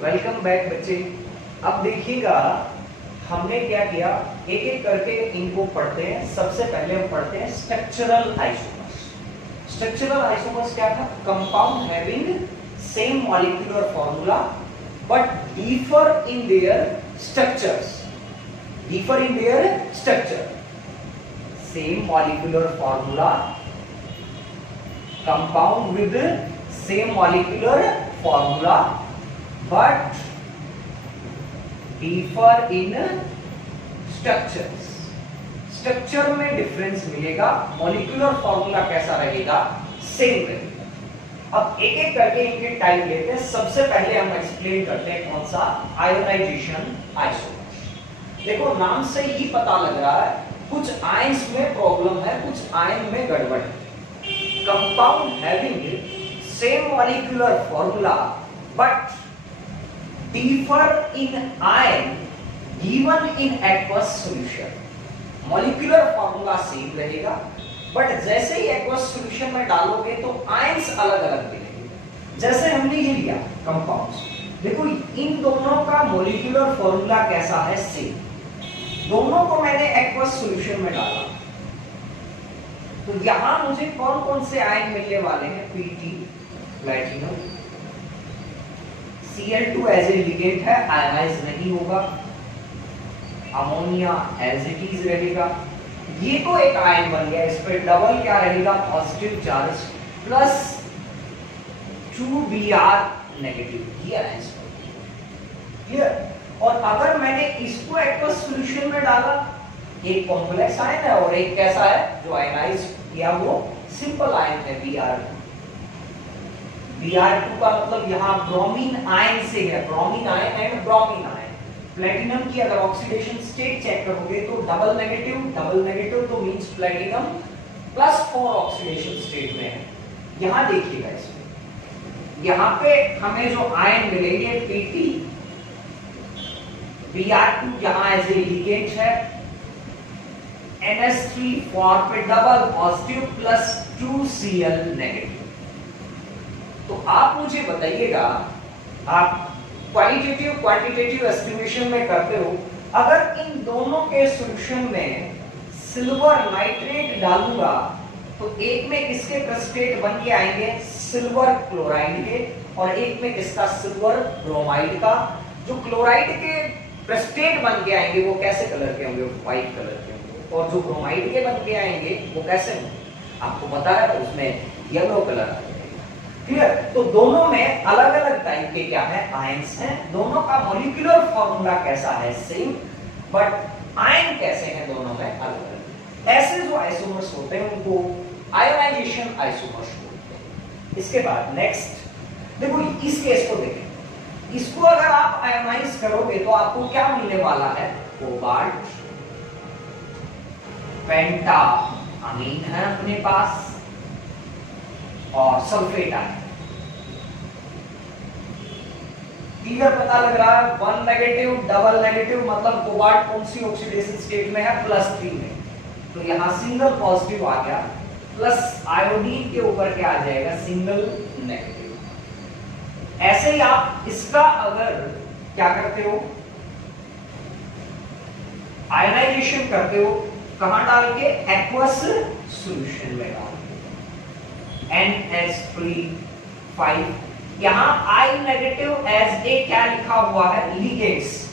Welcome back बच्चे। अब देखिएगा हमने क्या किया, एक एक करके इनको पढ़ते हैं। सबसे पहले हम पढ़ते हैं स्ट्रक्चरल आइसोमर्स। स्ट्रक्चरल आइसोमर्स क्या था? Compound having same molecular formula but differ in their structures. Differ in their structure. Same molecular formula, compound with same molecular formula but differ in structures। Structure में difference मिलेगा, molecular formula कैसा रहेगा? Same रहेगा। अब एक एक करके इनके टाइप लेते हैं। सबसे पहले हम एक्सप्लेन करते हैं कौन सा? Ionization isomers. देखो नाम से ही पता लग रहा है कुछ आयंस में प्रॉब्लम है, कुछ आयन में गड़बड़ है। Compound having same molecular formula but differ in ion given in aqueous solution। Molecular formula same रहेगा बट जैसे ही एक्वस सॉल्यूशन में डालोगे तो आयंस अलग अलग मिलेंगे। जैसे हमने ये लिया कंपाउंड्स, देखो इन दोनों का मॉलिक्यूलर फॉर्मूला कैसा है? सेम। दोनों को मैंने एक्वस सॉल्यूशन में डाला तो यहां मुझे कौन कौन से आयन मिलने वाले हैं? Pt platinum, Cl2 as a ligand है, आयनाइज नहीं होगा। अमोनिया एज इट इज रहेगा। ये तो एक आयन बन गया, इस पे डबल क्या रहेगा? Positive charge plus 2Br negative. ये आयंस क्लियर। और अगर मैंने इसको एक्वस सॉल्यूशन में डाला, एक कॉम्प्लेक्स आयन है और एक कैसा है जो आयनाइज किया, वो सिंपल आयन है Br2। Br2 का मतलब यहाँ ब्रोमीन आयन से है, bromine ion and bromine ion. Platinum की अगर ऑक्सीडेशन स्टेट चेक करोगे तो डबल नेगेटिव तो मींस प्लेटिनम +4 ऑक्सीडेशन स्टेट में है। यहाँ देखिएगा इसमें, यहाँ पे हमें जो आयन मिलेंगे Pt, Br2 यहाँ एज ए लिगेंड है, NH3 पे double positive plus 2Cl negative. तो आप मुझे बताइएगा, आप क्वालिटेटिव क्वांटिटेटिव एस्टिमेशन में करते हो, अगर इन दोनों के सॉल्यूशन में सिल्वर नाइट्रेट डालूंगा तो एक में किसके प्रेसिपिटेट बन के आएंगे? सिल्वर क्लोराइड के, और एक में किसका? सिल्वर ब्रोमाइड का। जो क्लोराइड के प्रेसिपिटेट बन के आएंगे वो कैसे कलर के होंगे? व्हाइट कलर के होंगे। और जो ब्रोमाइड के बन के आएंगे वो कैसे होंगे? आपको पता है, उसमें येलो कलर। क्लियर। तो दोनों में अलग अलग टाइप के क्या है? आयंस हैं। दोनों का मॉलिक्यूलर फॉर्मूला कैसा है? सेम, बट आयन कैसे हैं दोनों में? अलग अलग। ऐसे जो आइसोमर्स होते हैं उनको आयोनाइजेशन आइसोमर्स बोलते हैं। इसके बाद नेक्स्ट देखो, इस केस को देखें। इसको अगर आप आयोनाइज करोगे तो आपको क्या मिलने वाला है? कोबाल्ट, पेंटा अमीन है अपने पास, और सल्फेट आयन। क्लियर? पता लग रहा है? 1 नेगेटिव, डबल नेगेटिव, मतलब कोबाल्ट कौन सी ऑक्सीडेशन स्टेट में है? +3 में। तो यहां सिंगल पॉजिटिव आ गया, प्लस आयोडीन के ऊपर क्या आ जाएगा? Single negative. ऐसे ही आप इसका अगर क्या करते हो? आयोनाइजेशन करते हो, कहां डाल के? एक्वस सॉल्यूशन में डाल NH3 यहां I नेगेटिव एज ए क्या लिखा हुआ है? Ligands.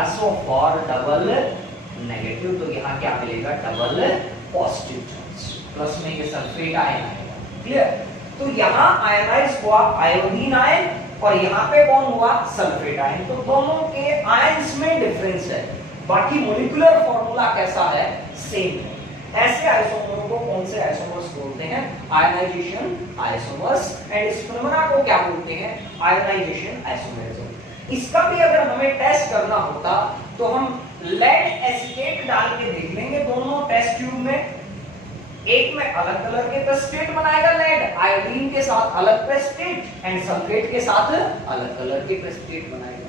SO for double negative, तो यहां क्या मिलेगा? Double positive charge. प्लस में ये सल्फेट आयन आएगा। क्लियर? तो यहां आयनाइज हुआ आयोडीन आयन और यहां पे कौन हुआ? Sulphate ion. तो दोनों के आयंस में डिफरेंस है, बाकी मॉलिक्यूलर फॉर्मूला कैसा है? सेम है। ऐसे आइसोमरों को कौन से आइसोमर्स बोलते हैं? Ionization isomers. एंड इस फिनोमेना को क्या बोलते हैं? Ionization isomerism. इसका भी अगर हमें टेस्ट करना होता तो हम लेड एसीटेट डाल के देख लेंगे दोनों टेस्ट ट्यूब में। एक में अलग कलर के प्रेसिपिटेट बनाएगा लेड, आयोडीन के साथ अलग प्रेसिपिटेट, एंड सल्फेट के साथ अलग कलर के प्रेसिपिटेट बनाएगा।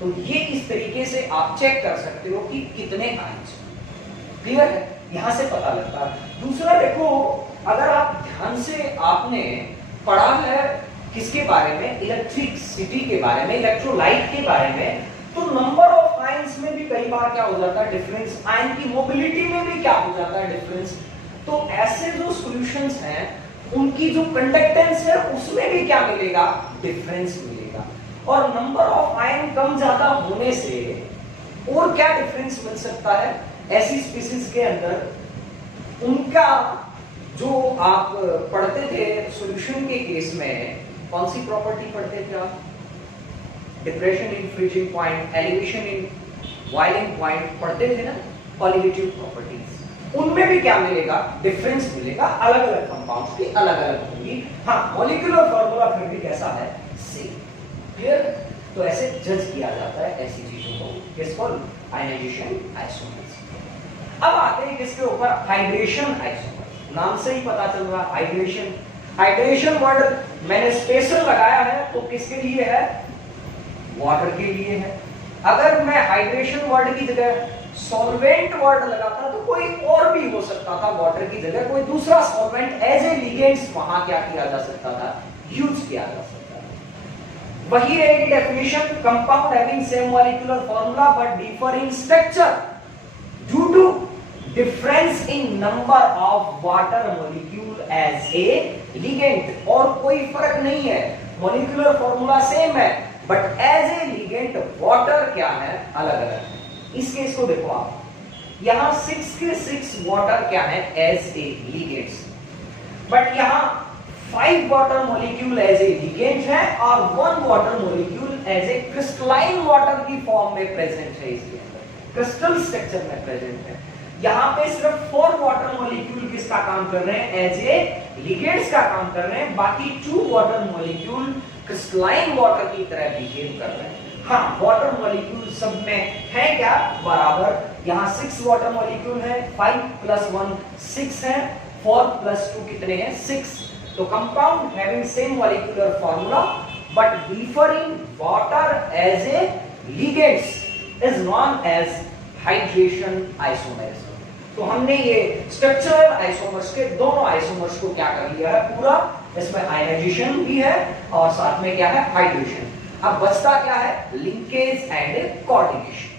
तो ये इस तरीके से आप चेक कर सकते हो कि कितने आयंस। क्लियर है? यहां से पता लगता है। दूसरा देखो, अगर आप ध्यान से आपने पढ़ा है किसके बारे में, इलेक्ट्रिसिटी के बारे में, इलेक्ट्रोलाइट के बारे में, तो नंबर ऑफ आयंस में भी कई बार क्या हो जाता है डिफरेंस, आयन की मोबिलिटी में भी क्या हो जाता है डिफरेंस। तो ऐसे जो सॉल्यूशंस हैं उनकी जो कंडक्टेंस है उसमें भी क्या मिलेगा, डिफरेंस मिलेगा। और नंबर ऑफ आयन कम ज्यादा होने से और क्या डिफरेंस मिल सकता है, ऐसी स्पीशीज के अंदर उनका जो आप पढ़ते थे सॉल्यूशन के केस में, कौन सी प्रॉपर्टी पढ़ते थे आप, depression in freezing point, elevation in boiling point पढ़ते थे ना, कॉलिगेटिव प्रॉपर्टीज, उनमें भी क्या मिलेगा, डिफरेंस मिलेगा। अलग अलग कंपाउंड्स की अलग अलग होंगी। हाँ, मॉलिक्यूलर फार्मूला फिर भी कैसा है, सेम। क्लियर? तो ऐसे जज किया जाता है ऐसी चीजों को, किसको, आयनाइजेशन आइसोमर्स। अब आते हैं किसके ऊपर, हाइड्रेशन आइसोमर्स। नाम से ही पता चल रहा है हाइड्रेशन। हाइड्रेशन वर्ड मैंने स्पेशल लगाया है तो किसके लिए है, वाटर के लिए है। अगर मैं हाइड्रेशन वर्ड की जगह सॉल्वेंट वर्ड लगाता तो कोई और भी हो सकता था, वाटर की जगह कोई दूसरा सॉल्वेंट एज ए लिगेंड्स वहां क्या किया जा सकता था, यूज किया जा सकता था। वही रहेगी definition, compound having same molecular formula but differ in structure due to difference in number of water molecule as a ligand. और कोई फर्क नहीं है, मॉलिक्यूलर फार्मूला सेम है but as a ligand water क्या है, अलग अलग है। इस केस को देखो आप, यहां 6 के 6 वाटर क्या है, एज ए लिगेंड्स, बट यहां 5 water molecule as a ligand है और 1 water molecule as a crystalline water की फॉर्म में प्रेजेंट है, इसके अंदर क्रिस्टल स्ट्रक्चर में प्रेजेंट है। यहां पे सिर्फ 4 वाटर मॉलिक्यूल किसका काम कर रहे हैं, एज ए लिगेंड्स का काम कर रहे हैं, बाकी 2 वाटर मॉलिक्यूल क्रिस्टलाइन वाटर की तरह बिहेव कर रहे हैं। हाँ, वाटर मॉलिक्यूल सब में है क्या, बराबर। यहाँ 6 वाटर मॉलिक्यूल है, 5 + 1 6 है, 4 + 2 कितने हैं, 6। तो compound having same molecular formula but differing water as a ligands is known as hydration isomers. तो हमने ये स्ट्रक्चरल आइसोमर्स के दोनों आइसोमर्स को क्या कर लिया है पूरा, इसमें आयनाइजेशन भी है और साथ में क्या है, हाइड्रेशन। अब बचता क्या है, linkage and coordination.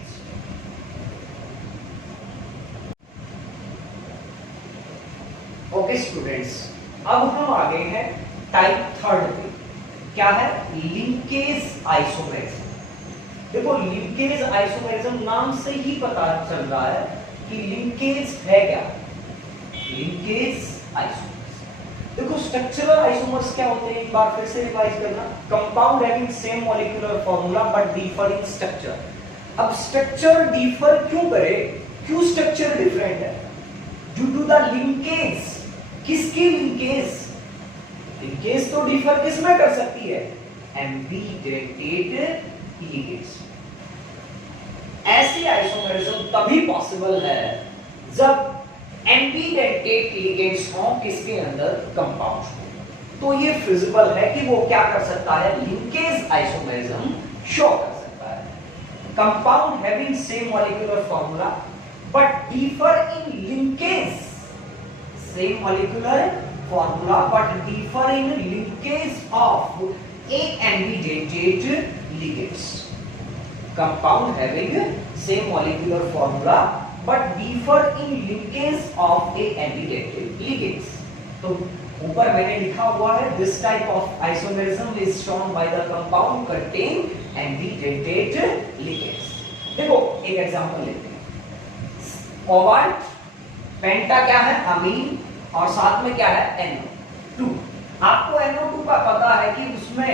Okay students, अब हम आ गए हैं टाइप 3 पे, क्या है, लिंकेज आइसोमरिज्म। देखो लिंकेज आइसोमरिज्म नाम से ही पता चल रहा है कि लिंकेज है क्या, लिंकेज आइसोमर्स। देखो स्ट्रक्चरल आइसोमर्स क्या होते हैं, एक बार फिर से रिवाइज करना, compound having same molecular formula but differ in structure. अब स्ट्रक्चर डिफर क्यों करे, क्यों स्ट्रक्चर डिफरेंट है, ड्यू टू द लिंकेज। किसकी लिंकेज, लिंकेज तो डिफर किसमें कर सकती है, एम्बिडेंटेड लिगेंड्स। ऐसी आइसोमरिज्म तभी पॉसिबल है जब एम्बिडेंटेड लिगेंड्स हो किसके अंदर, कंपाउंड्स हो। तो ये फिजिबल है कि वो क्या कर सकता है, लिंकेज आइसोमरिज्म शो कर सकता है। Compound having same molecular formula but differ in linkage, same molecular formula but differ in linkage of A ambidentate ligands. Compound having same molecular formula but differ in linkage of a ambidentate ligands. तो ऊपर मैंने लिखा हुआ है, this type of isomerism is shown by the compound contain ambidentate ligands. देखो एक example लेते हैं, कोबाल्ट, पेंटा क्या है, अमीन, और साथ में क्या है, NO2। आपको NO2 का पता है कि उसमें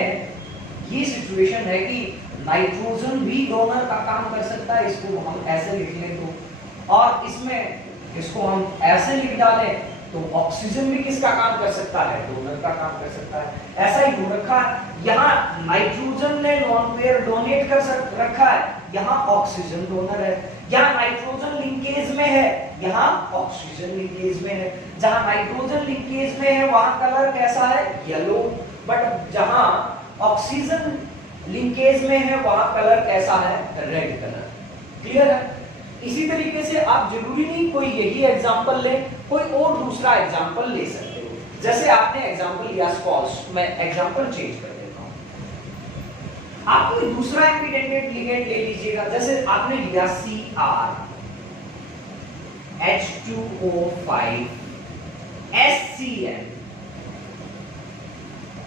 ये सिचुएशन है कि नाइट्रोजन भी डोनर का काम कर सकता है, इसको हम ऐसे लिख लें तो, और इसमें इसको हम ऐसे लिख डालें तो ऑक्सीजन भी किसका काम कर सकता है, डोनर का काम कर सकता है। ऐसा ही हो रखा है, यहाँ नाइट्रोजन ने लोन पेयर डोनेट कर रखा है, यहाँ ऑक्सीजन डोनर है। यहाँ नाइट्रोजन लिंकेज में है, यहाँ ऑक्सीजन लिंकेज में है। जहाँ नाइट्रोजन लिंकेज में है वहां कलर कैसा है, येलो, बट जहाँ ऑक्सीजन लिंकेज में है वहां कलर कैसा है, रेड कलर। क्लियर है? इसी तरीके से आप जरूरी नहीं कोई यही एग्जांपल ले, कोई और दूसरा एग्जांपल ले सकते हो। जैसे आपने एग्जांपल लिया स्पॉस, मैं एग्जांपल चेंज कर देता हूं। आप कोई दूसरा इंडिपेंडेंट लिगेंड ले लीजिएगा, जैसे आपने लिया Cr H2O5 HCl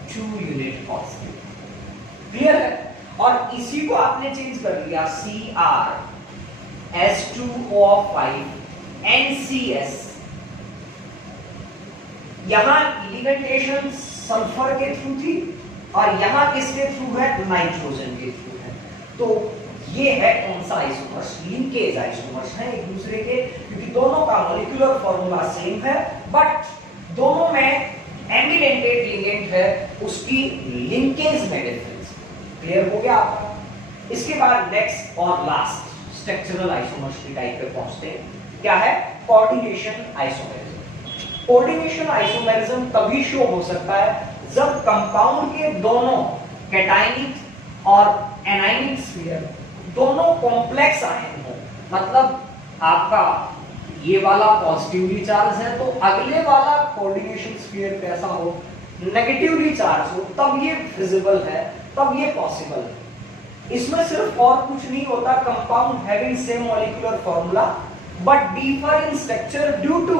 2 unit positive, clear है। और इसी को आपने चेंज कर लिया Cr H2O5 NCS, यहां लिगेंडेशन सल्फर के थ्रू थी और यहां किसके थ्रू है, नाइट्रोजन के थ्रू है। तो ये है कौन सा आइसोमर्स, लिंकेज आइसोमर्स है एक दूसरे के, क्योंकि दोनों का मॉलिक्यूलर फॉर्मूला सेम है, बट दोनों में एमिडेंटेड लिगेंड है, उसकी लिंकेज में डिफरेंस। क्लियर हो गया आपका। इसके बाद नेक्स्ट और लास्ट स्ट्रक्चरल आइसोमर्स की टाइप पे पहुंचते हैं, क्या है, कोऑर्डिनेशन आइसोमेरिज्म। कोऑर्डिनेशन आइसोमेरिज्म तभी शो हो सकता है जब कंपाउंड के दोनों कैटायनिक और एनायनिक स्फीयर दोनों कॉम्प्लेक्स आयन हो, मतलब आपका ये वाला पॉजिटिवली चार्ज है तो अगले वाला कोऑर्डिनेशन स्फीयर कैसा हो, नेगेटिवली चार्ज हो, तब ये विजिबल है, तब ये पॉसिबल है। इसमें सिर्फ और कुछ नहीं होता, compound having same molecular formula but differ in structure due to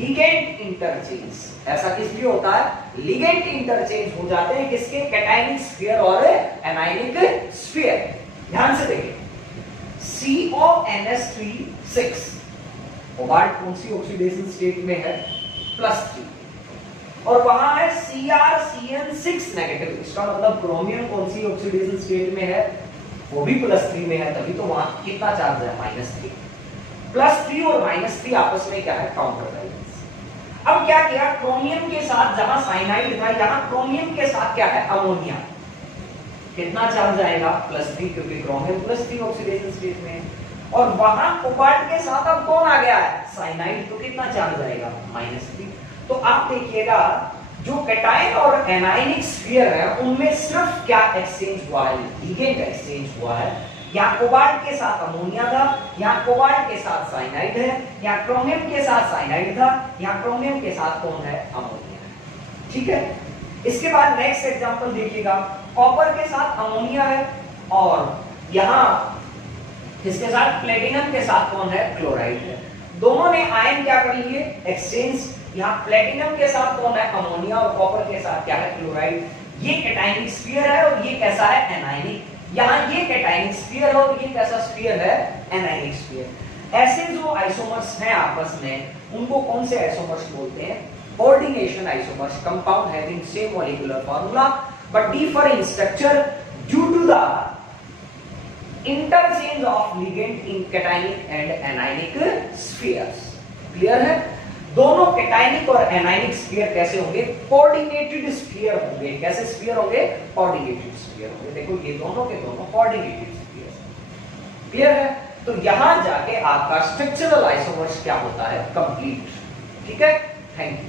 ligand interchange. ऐसा किस लिए होता है, लिगेंड इंटरचेंज हो जाते हैं किसके, कैटायनिक स्फीयर और एनायनिक स्फीयर। ध्यान से देखिए, CONS3 6 कोबाल्ट कौन सी ऑक्सीडेशन स्टेट में है, +3, और वहां है CrCN6 नेगेटिव, इसका मतलब क्रोमियम कौन सी ऑक्सीडेशन स्टेट में है, वो भी +3 में है, तभी तो वहां कितना चार्ज है, -3। +3 और -3 आपस में क्या है, काउंटर बैलेंस। अब क्या किया, क्रोमियम के साथ जहां साइनाइड था, यहां क्रोमियम के साथ क्या है, अमोनिया, कितना चार्ज आएगा, +3, क्योंकि क्रोमियम +3 ऑक्सीडेशन स्टेट में है, और वहां कोबाल्ट के साथ अब कौन आ गया है, साइनाइड, तो कितना चार्ज आएगा, -3। तो आप देखिएगा जो कैटायन और एनायनिक स्फीयर है उनमें सिर्फ क्या एक्सचेंज हुआ है, लिगेंड एक्सचेंज हुआ है। यहाँ कोबाल्ट के साथ अमोनिया था, यहाँ कोबाल्ट के साथ साइनाइड है, यहाँ क्रोमियम के साथ साइनाइड था, यहाँ क्रोमियम के साथ कौन है, अमोनिया। ठीक है, इसके बाद नेक्स्ट एग्जांपल देखिएगा, कॉपर के साथ अमोनिया है और यहाँ इसके साथ प्लेटिनम के साथ कौन है, क्लोराइड है। दोनों ने आयन क्या कर लिए, एक्सचेंज। यहाँ प्लेटिनम के साथ कौन है, अमोनिया, और कॉपर के साथ क्या है, क्लोराइड। ये कैटायनिक स्फीयर है और ये कैसा है, एनायनिक। यहाँ ये कैटायनिक स्फीयर और ये कैसा स्फीयर है, एनायनिक स्फीयर। ऐसे जो आइसोमर्स हैं आपस में, उनको कौन से आइसोमर्स बोलते हैं, coordination isomers. Compound having same molecular formula but differ in structure due to the interchange of ligand in cationic and anionic spheres. Clear है, दोनों कैटायनिक और एनायनिक स्फीयर कैसे होंगे, कोऑर्डिनेटेड स्फीयर होंगे। कैसे स्फीयर होंगे, कोऑर्डिनेटेड स्फीयर होंगे। देखो ये दोनों के दोनों कोऑर्डिनेटेड स्फीयर। क्लियर है, तो यहां जाके आपका स्ट्रक्चरल आइसोमर्स क्या होता है, कंप्लीट। ठीक है, थैंक यू।